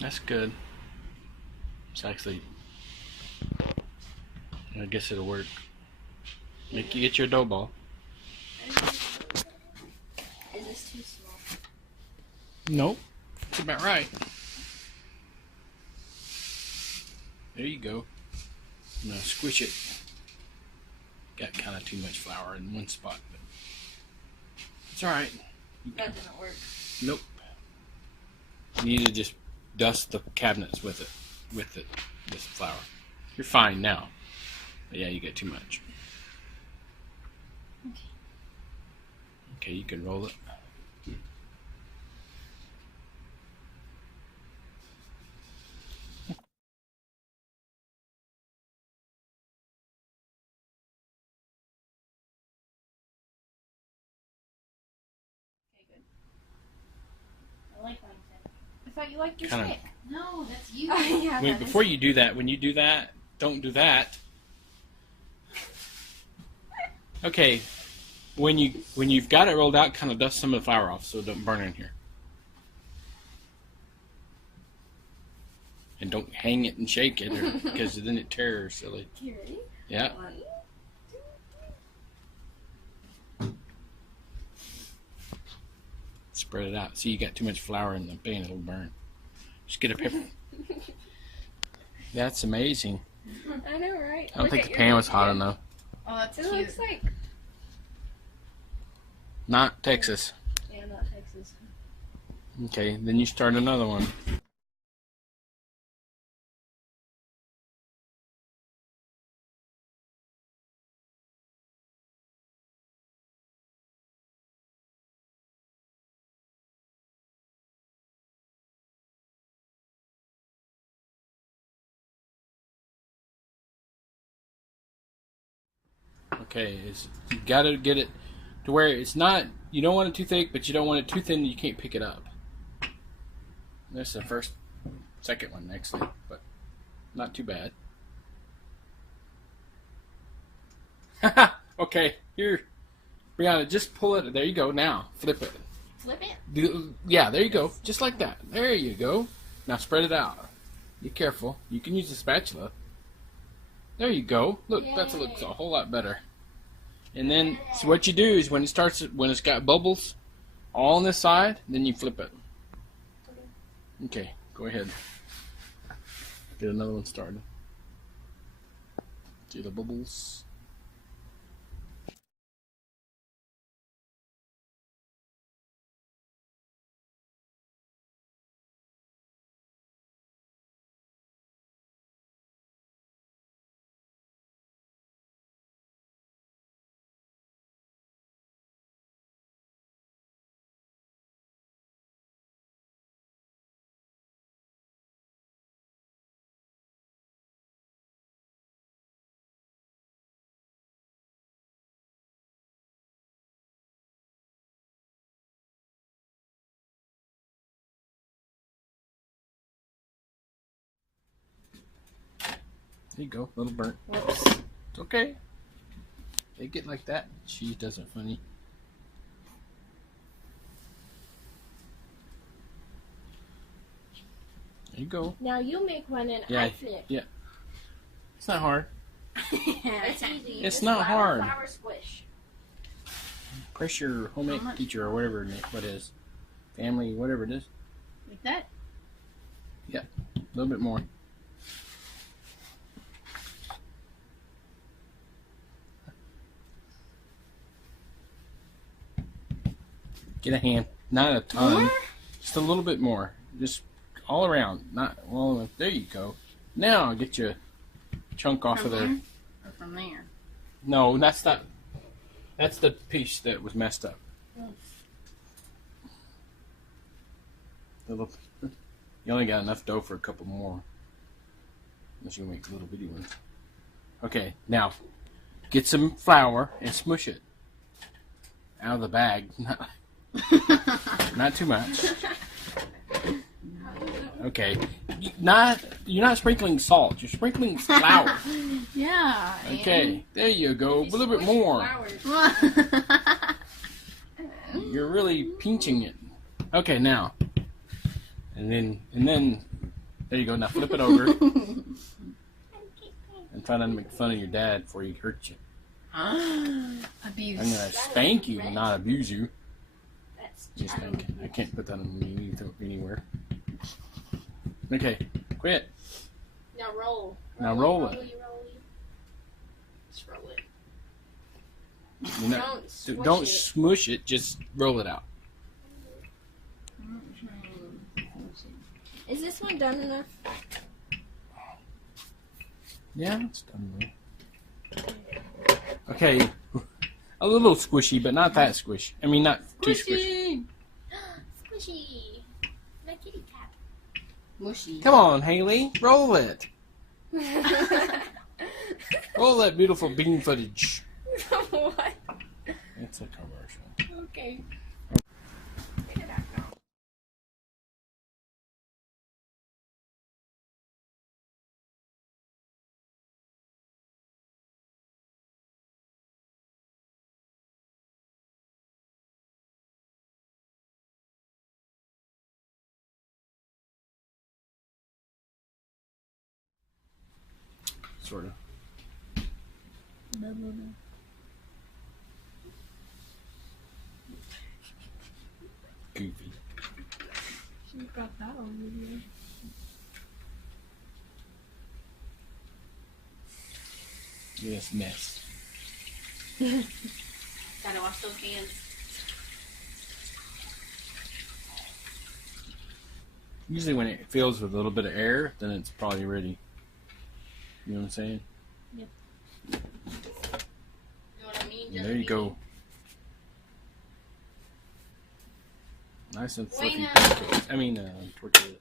That's good. It's actually, I guess it'll work. Make you get your dough ball. Is this too small? Nope. That's about right. There you go. Now squish it. Got kind of too much flour in one spot, but it's alright. That didn't work. Nope. You need to just dust the cabinets with it, this flour. You're fine now. But yeah, you get too much. Okay, you can roll it. Okay, good. I like mine thin. I thought you liked your Kinda. stick. No, that's you. Wait, Yeah, that before is- you do that, when you do that, don't do that. Okay, when you've got it rolled out, kind of dust some of the flour off so it don't burn in here. And don't hang it and shake it, because then it tears silly. You ready? Yeah. 1, 2. Spread it out. See, you got too much flour in the pan, it'll burn. Just get a pepper. That's amazing. I know, right? I don't think the pan was hot enough. Oh, that's It cute. looks like Not Texas. Yeah, not Texas. Okay, then you start another one. Okay, you gotta get it to where it's not, you don't want it too thick, but you don't want it too thin you can't pick it up. That's the second one actually, but not too bad. Okay, here, Brianna, just pull it. There you go. Now flip it. Flip it? Yeah, there you go. Just like that. There you go. Now spread it out. Be careful. You can use a spatula. There you go. Look, that looks a whole lot better. And then, so what you do is when it's got bubbles all on this side, then you flip it. Okay, go ahead. Get another one started. See the bubbles? There you go, little burnt. Whoops. It's okay. They get like that. Cheese doesn't funny. There you go. Now you make one and Yeah, I flip. yeah. It's not hard. It's easy. It's Just not hard. Flour squish. Press your home ec teacher or whatever what is. Family, whatever it is. Like that? Yeah, a little bit more. Get a hand. Not a ton. More? Just a little bit more. Just all around. Not well. There you go. Now get your chunk off of there. Here? Or from there? No, that's not. That's the piece that was messed up. Little. You only got enough dough for a couple more. Unless you make little bitty ones. Okay, now get some flour and smush it out of the bag. Not too much. Okay, you're not sprinkling salt. You're sprinkling flour. Yeah. Okay, there you go. A little bit more. You're really pinching it. Okay, now, and then There you go. Now flip it over. And try not to make fun of your dad before he hurts you. Abuse. I'm gonna spank you, not abuse you. That's Just spank. I can't put that on anywhere. Okay, quit. Now roll. Now roll it. Rolly. Just roll it. You know, don't smush it. Just roll it out. Is this one done enough? Yeah, it's done. Okay, a little squishy, but not that squishy. I mean, not too squishy. Squishy. My kitty cat. Mushy. Come on, Haley, roll it. Roll that beautiful bean footage. What? It's a commercial. Okay. Get it back now. Sort of. Goofy. She got that on video. Yes, mess. Gotta wash those hands. Usually when it fills with a little bit of air, then it's probably ready. You know what I'm saying? Yep. You know what I mean? And there you go. Nice and fluffy Buena. pancakes. I mean, tortillas.